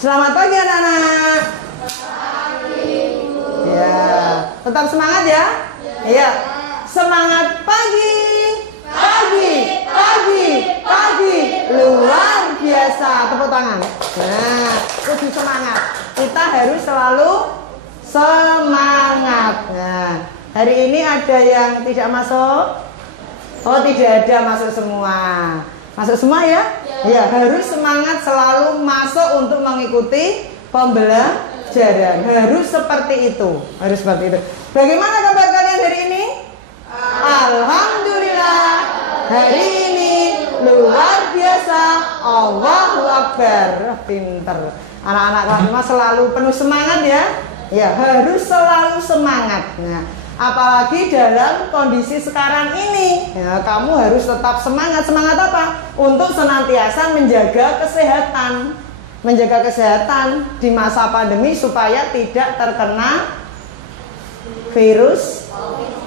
Selamat pagi anak-anak. Ya, tetap semangat ya. Iya. Semangat pagi. Pagi, pagi, pagi. Luar biasa. Tepuk tangan. Nah, lebih semangat. Kita harus selalu semangat. Nah, hari ini ada yang tidak masuk? Oh, tidak ada, masuk semua. Masuk semua ya? Ya, harus semangat selalu masuk untuk mengikuti pembelajaran. Harus seperti itu. Harus seperti itu. Bagaimana kabar kalian hari ini? Alhamdulillah. Hari ini luar biasa. Allahu Akbar. Pinter. Anak-anak kelas 5 selalu penuh semangat ya. Ya, harus selalu semangat. Nah, apalagi dalam kondisi sekarang ini ya, kamu harus tetap semangat. Semangat apa? Untuk senantiasa menjaga kesehatan. Menjaga kesehatan di masa pandemi supaya tidak terkena virus.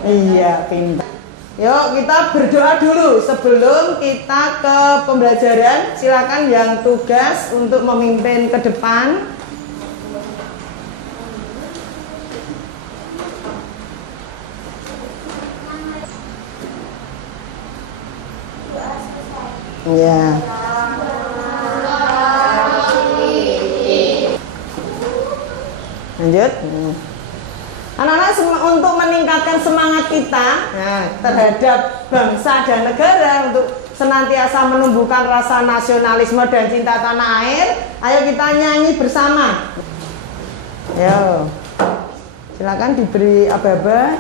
Iya, pintar. Yuk kita berdoa dulu sebelum kita ke pembelajaran. Silakan yang tugas untuk memimpin ke depan. Ya. Lanjut. Anak-anak, untuk meningkatkan semangat kita terhadap bangsa dan negara, untuk senantiasa menumbuhkan rasa nasionalisme dan cinta tanah air, ayo kita nyanyi bersama. Yo. Silakan diberi aba-aba.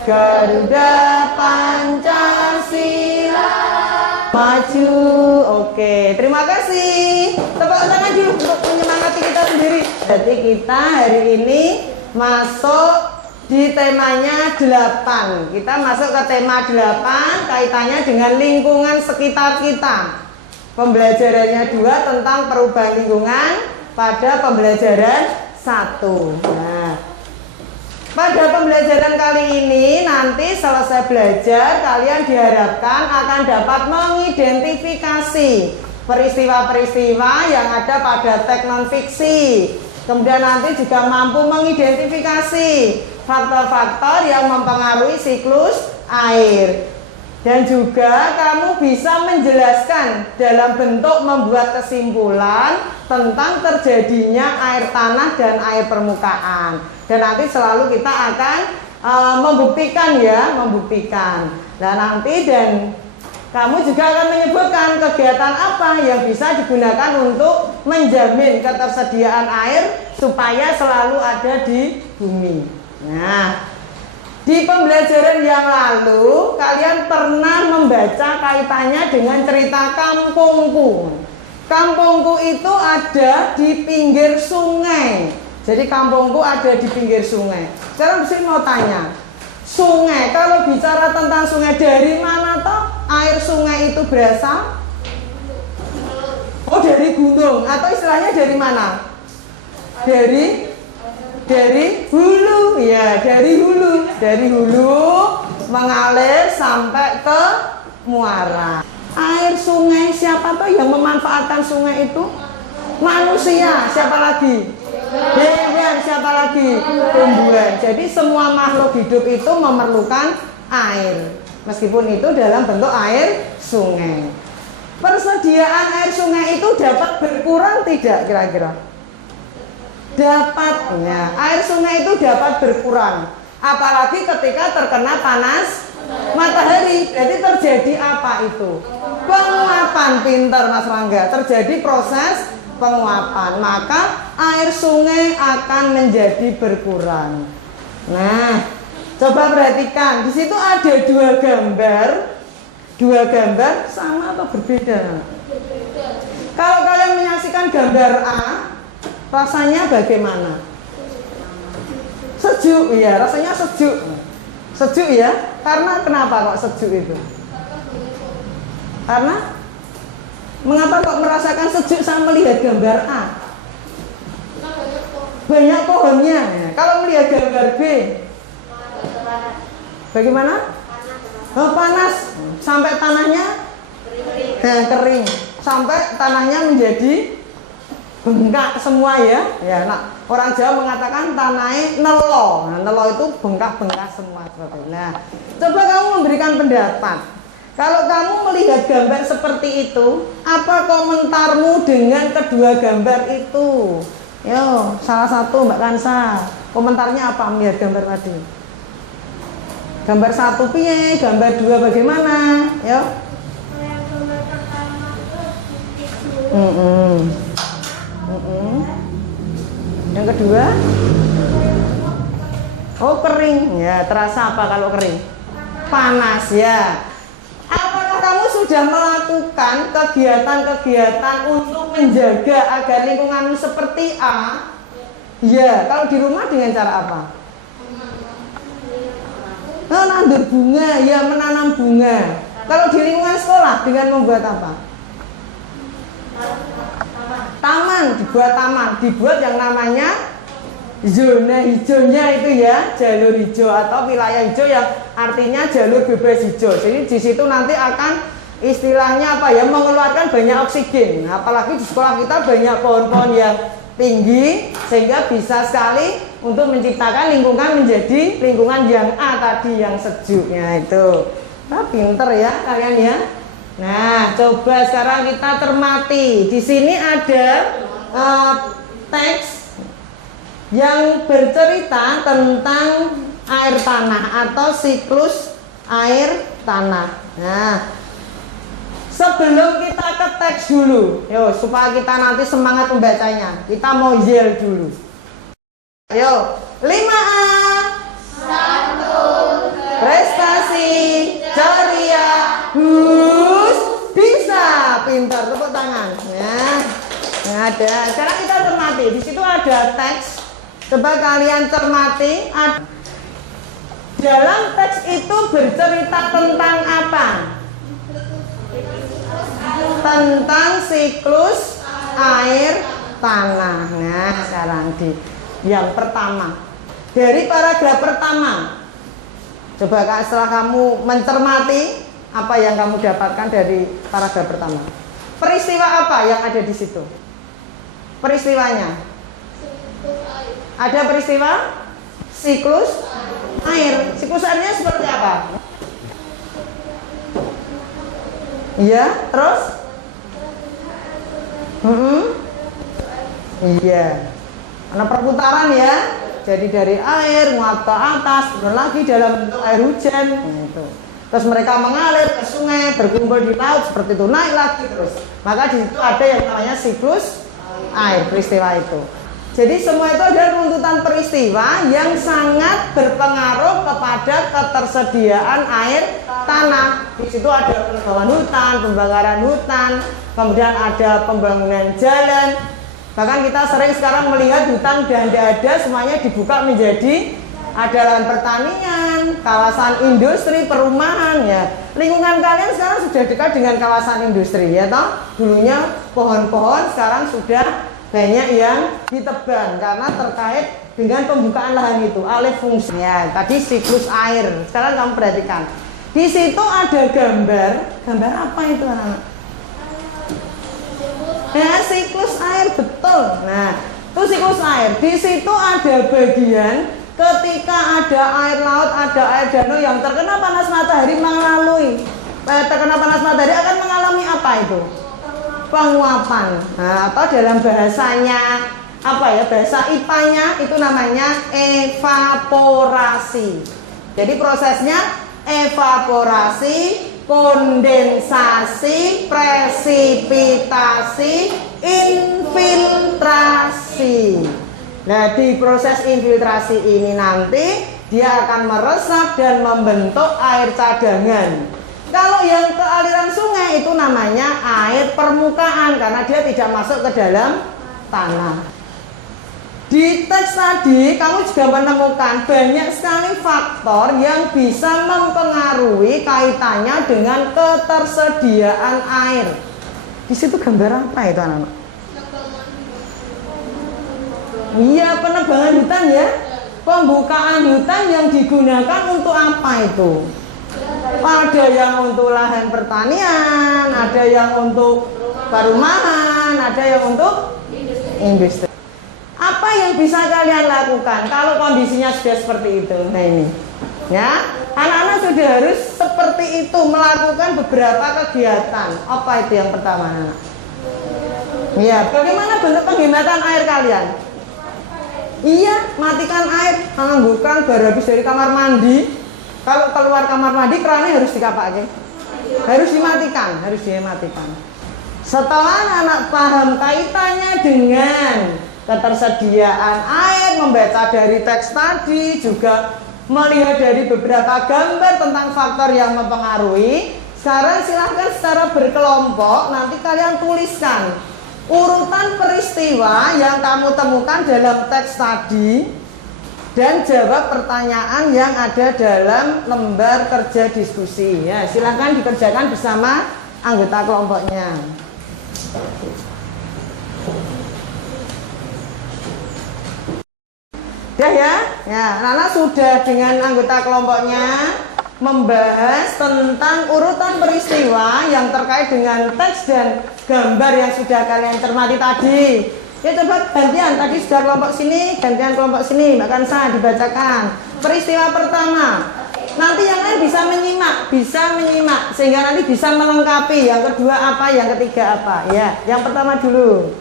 Garuda Pancasila maju. Oke, terima kasih. Tepuk tangan dulu untuk menyemangati kita sendiri. Jadi kita hari ini masuk di temanya 8. Kita masuk ke tema 8 kaitannya dengan lingkungan sekitar kita. Pembelajarannya 2 tentang perubahan lingkungan pada pembelajaran 1. Nah, pada pembelajaran kali ini nanti selesai belajar kalian diharapkan akan dapat mengidentifikasi peristiwa-peristiwa yang ada pada teks non-fiksi. Kemudian nanti juga mampu mengidentifikasi faktor-faktor yang mempengaruhi siklus air. Dan juga kamu bisa menjelaskan dalam bentuk membuat kesimpulan tentang terjadinya air tanah dan air permukaan. Dan nanti selalu kita akan membuktikan ya, membuktikan. Nah nanti dan kamu juga akan menyebutkan kegiatan apa yang bisa digunakan untuk menjamin ketersediaan air supaya selalu ada di bumi. Nah, di pembelajaran yang lalu kalian pernah membaca kaitannya dengan cerita kampungku. Kampungku itu ada di pinggir sungai. Jadi kampungku ada di pinggir sungai. Sekarang saya mau tanya, sungai, kalau bicara tentang sungai, dari mana toh air sungai itu berasal? Oh, dari gunung, atau istilahnya dari mana? Dari hulu, ya, dari hulu mengalir sampai ke muara. Air sungai, siapa tuh yang memanfaatkan sungai itu? Manusia, siapa lagi? Hewan, siapa lagi? Tumbuhan. Jadi semua makhluk hidup itu memerlukan air, meskipun itu dalam bentuk air sungai. Persediaan air sungai itu dapat berkurang tidak kira-kira? Dapatnya, air sungai itu dapat berkurang, apalagi ketika terkena panas matahari. Jadi terjadi apa itu? Penguapan. Pintar Mas Rangga. Terjadi proses penguapan, maka air sungai akan menjadi berkurang. Nah, coba perhatikan, di situ ada dua gambar sama atau berbeda? Kalau kalian menyaksikan gambar A, rasanya bagaimana? Sejuk ya, rasanya sejuk. Sejuk ya, karena kenapa kok sejuk itu? Karena mengapa kok merasakan sejuk saat melihat gambar A? Banyak pohonnya. Kalau melihat gambar B, bagaimana? Oh, panas sampai tanahnya kering. sampai tanahnya menjadi bengkak semua ya. Ya, nah, orang Jawa mengatakan tanahnya nelo. Nah, nelo itu bengkak-bengkak semua. Nah, coba kamu memberikan pendapat. Kalau kamu melihat gambar seperti itu, apa komentarmu dengan kedua gambar itu? Yo, salah satu Mbak Kansa, komentarnya apa melihat gambar tadi? Gambar satu piye, gambar dua bagaimana? Yo. Yang kedua, oh kering ya. Terasa apa kalau kering? Panas ya. Apakah kamu sudah melakukan kegiatan-kegiatan untuk menjaga agar lingkunganmu seperti A? Ya. Kalau di rumah dengan cara apa? Menandur bunga ya, menanam bunga. Kalau di lingkungan sekolah dengan membuat apa? Taman, dibuat yang namanya zona hijaunya itu ya, jalur hijau atau wilayah hijau yang artinya jalur bebas hijau. Jadi di situ nanti akan istilahnya apa ya, mengeluarkan banyak oksigen. Apalagi di sekolah kita banyak pohon-pohon yang tinggi sehingga bisa sekali untuk menciptakan lingkungan menjadi lingkungan yang A tadi, yang sejuknya itu. Nah, pinter ya kalian ya. Nah, coba sekarang kita cermati. Di sini ada teks yang bercerita tentang air tanah atau siklus air tanah. Nah, sebelum kita ke teks dulu, yo, supaya kita nanti semangat membacanya, kita mau yel dulu. Yo, 5A. 1. Prestasi ceria bisa. Pintar, tepuk tangan ya. Ada. Sekarang kita cermati. Di situ ada teks. Coba kalian cermati. Dalam teks itu bercerita tentang apa? Tentang siklus air tanah. Nah, sekarang di yang pertama, dari paragraf pertama, coba setelah kamu mencermati apa yang kamu dapatkan dari paragraf pertama, peristiwa apa yang ada di situ? Peristiwanya ada peristiwa siklus air. Siklus airnya seperti apa? Iya, terus? Iya, karena perputaran ya. Jadi dari air menguap ke atas, turun lagi dalam bentuk air hujan. Gitu. Terus mereka mengalir ke sungai, berkumpul di laut seperti itu, naik lagi terus. Maka di situ ada yang namanya siklus air, peristiwa itu. Jadi semua itu adalah runtutan peristiwa yang sangat berpengaruh kepada ketersediaan air tanah. Di situ ada penebbangan hutan, pembakaran hutan, kemudian ada pembangunan jalan. Bahkan kita sering sekarang melihat hutan sudah tidak ada, semuanya dibuka menjadi ada lahan pertanian, kawasan industri, perumahan ya. Lingkungan kalian sekarang sudah dekat dengan kawasan industri ya toh. Dulunya pohon-pohon, sekarang sudah banyak yang ditebang karena terkait dengan pembukaan lahan itu, alih fungsi. Ya, tadi siklus air. Sekarang kamu perhatikan. Di situ ada gambar. Gambar apa itu anak-anak? Ya, siklus air, betul. Nah, itu siklus air. Di situ ada bagian ketika ada air laut, ada air danau yang terkena panas matahari terkena panas matahari akan mengalami apa itu? Penguapan. Nah, atau dalam bahasanya apa ya? Bahasa IPA-nya itu namanya evaporasi. Jadi prosesnya evaporasi, kondensasi, presipitasi, infiltrasi. Nah, di proses infiltrasi ini nanti dia akan meresap dan membentuk air cadangan. Kalau yang ke aliran sungai itu namanya air permukaan karena dia tidak masuk ke dalam tanah. Di teks tadi kamu juga menemukan banyak sekali faktor yang bisa mempengaruhi kaitannya dengan ketersediaan air. Di situ gambar apa itu anak-anak? Iya, penebangan hutan ya. Pembukaan hutan yang digunakan untuk apa itu? Ada yang untuk lahan pertanian, ada yang untuk perumahan, ada yang untuk industri. Apa yang bisa kalian lakukan kalau kondisinya sudah seperti itu? Nah ini, ya, anak-anak sudah harus seperti itu melakukan beberapa kegiatan. Apa itu yang pertama, anak? Ya, bagaimana bentuk penghematan air kalian? Iya, matikan air, anggukan baru habis dari kamar mandi. Kalau keluar kamar mandi, kerannya harus dikapakin, harus dimatikan, harus dimatikan. Setelah anak paham kaitannya dengan ketersediaan air, membaca dari teks tadi, juga melihat dari beberapa gambar tentang faktor yang mempengaruhi, sekarang silahkan secara berkelompok nanti kalian tuliskan urutan peristiwa yang kamu temukan dalam teks tadi dan jawab pertanyaan yang ada dalam lembar kerja diskusi. Ya, silahkan dikerjakan bersama anggota kelompoknya. Udah ya? Ya, Nana sudah dengan anggota kelompoknya membahas tentang urutan peristiwa yang terkait dengan teks dan gambar yang sudah kalian cermati tadi. Ya, coba gantian, tadi sudah kelompok sini, gantian kelompok sini, bahkan saya dibacakan. Peristiwa pertama. Nanti yang lain bisa menyimak, sehingga nanti bisa melengkapi. Yang kedua apa, yang ketiga apa. Ya, yang pertama dulu.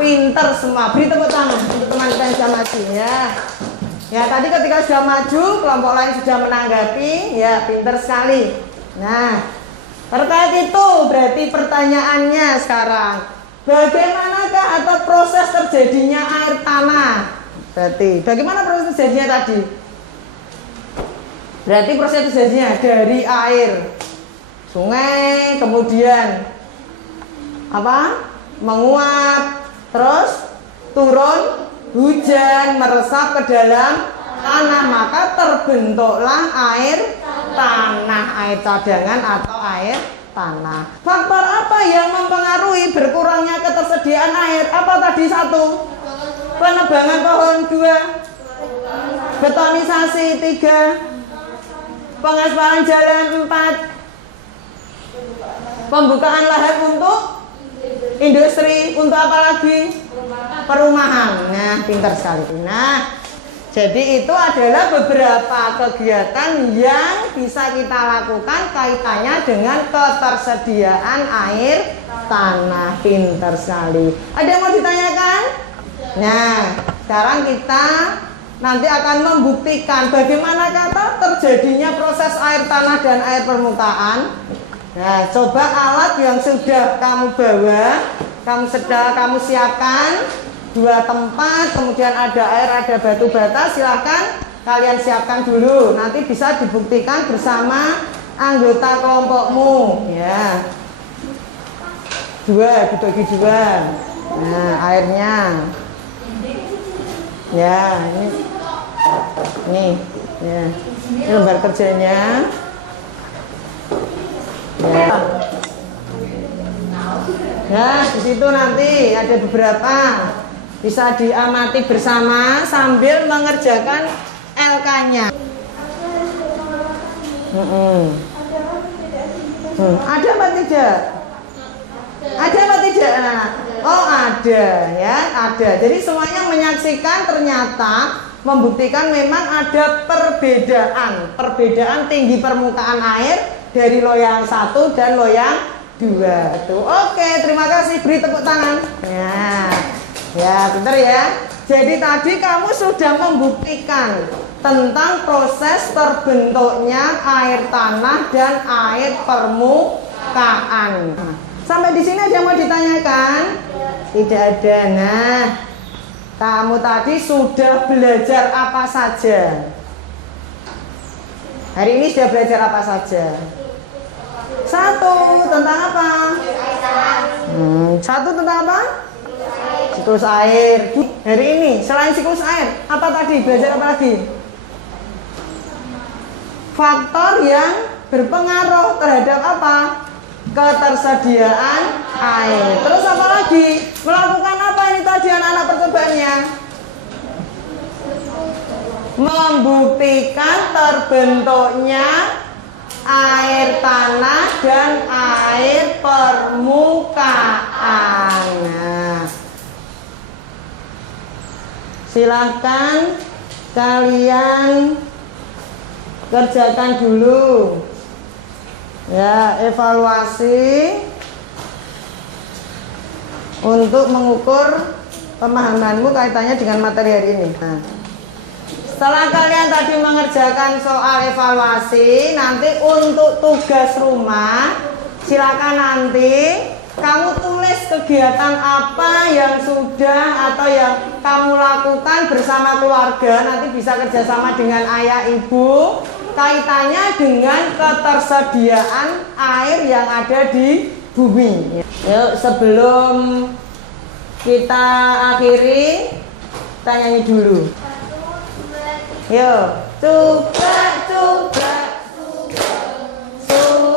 Pinter semua, beri tepuk tangan untuk teman kita yang sudah maju ya. Ya, tadi ketika sudah maju, kelompok lain sudah menanggapi, ya pinter sekali. Nah, terkait itu berarti pertanyaannya sekarang, bagaimanakah atau proses terjadinya air tanah? Berarti bagaimana proses terjadinya tadi? Berarti proses terjadinya dari air sungai, kemudian apa? Menguap, terus turun hujan, meresap ke dalam tanah, maka terbentuklah air tanah, air cadangan atau air tanah. Faktor apa yang mempengaruhi berkurangnya ketersediaan air? Apa tadi? Satu, penebangan pohon. Dua, betonisasi. Tiga, pengaspalan jalan. Empat, pembukaan lahan untuk industri. Untuk apa lagi? Perumahan. Nah, pintar sekali. Nah, jadi itu adalah beberapa kegiatan yang bisa kita lakukan kaitannya dengan ketersediaan air tanah. Pintar sekali. Ada yang mau ditanyakan? Nah, sekarang kita nanti akan membuktikan bagaimana kata terjadinya proses air tanah dan air permukaan. Nah, coba alat yang sudah kamu bawa, kamu siapkan. Dua tempat, kemudian ada air, ada batu bata, silahkan kalian siapkan dulu. Nanti bisa dibuktikan bersama anggota kelompokmu. Ya, dua, dibagi dua. Nah, airnya. Ya, ini, ya, ini lembar kerjanya. Ya. Nah, di situ nanti ada beberapa. Bisa diamati bersama sambil mengerjakan LK-nya. Ada apa tidak? Ada apa tidak, anak? Oh, ada ya, ada. Jadi semuanya menyaksikan ternyata membuktikan memang ada perbedaan tinggi permukaan air dari loyang 1 dan loyang 2. Tuh, oke, terima kasih. Beri tepuk tangan. Ya, bentar ya. Jadi tadi kamu sudah membuktikan tentang proses terbentuknya air tanah dan air permukaan. Sampai di sini ada yang mau ditanyakan? Tidak ada. Nah, kamu tadi sudah belajar apa saja? Hari ini sudah belajar apa saja? Satu, tentang apa? Satu tentang apa? Siklus air. Hari ini selain siklus air, apa tadi? Belajar apa lagi? Faktor yang berpengaruh terhadap apa? Ketersediaan air. Terus apa lagi? Melakukan apa ini tadi anak-anak percobaannya? Membuktikan terbentuknya air tanah dan air permukaan. Nah, silahkan kalian kerjakan dulu ya, evaluasi untuk mengukur pemahamanmu kaitannya dengan materi hari ini. Nah, setelah kalian tadi mengerjakan soal evaluasi, nanti untuk tugas rumah silakan nanti kamu tulis kegiatan apa yang sudah atau yang kamu lakukan bersama keluarga. Nanti bisa kerjasama dengan ayah ibu kaitannya dengan ketersediaan air yang ada di bumi. Yuk, sebelum kita akhiri, kita nyanyi dulu. Yuk, coba.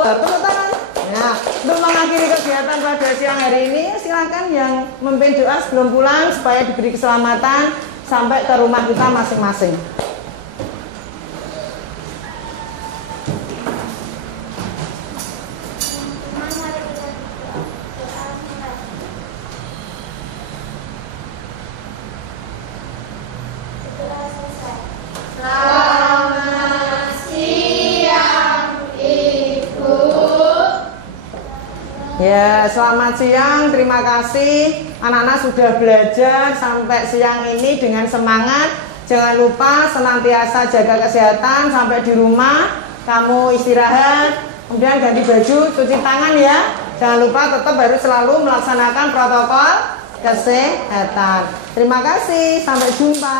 Tepuk tangan. Nah, untuk mengakhiri kegiatan pada siang hari ini, silakan yang memimpin doa sebelum pulang supaya diberi keselamatan sampai ke rumah kita masing-masing. Ya, selamat siang. Terima kasih anak-anak sudah belajar sampai siang ini dengan semangat. Jangan lupa senantiasa jaga kesehatan sampai di rumah. Kamu istirahat, kemudian ganti baju, cuci tangan ya. Jangan lupa tetap harus selalu melaksanakan protokol kesehatan. Terima kasih, sampai jumpa.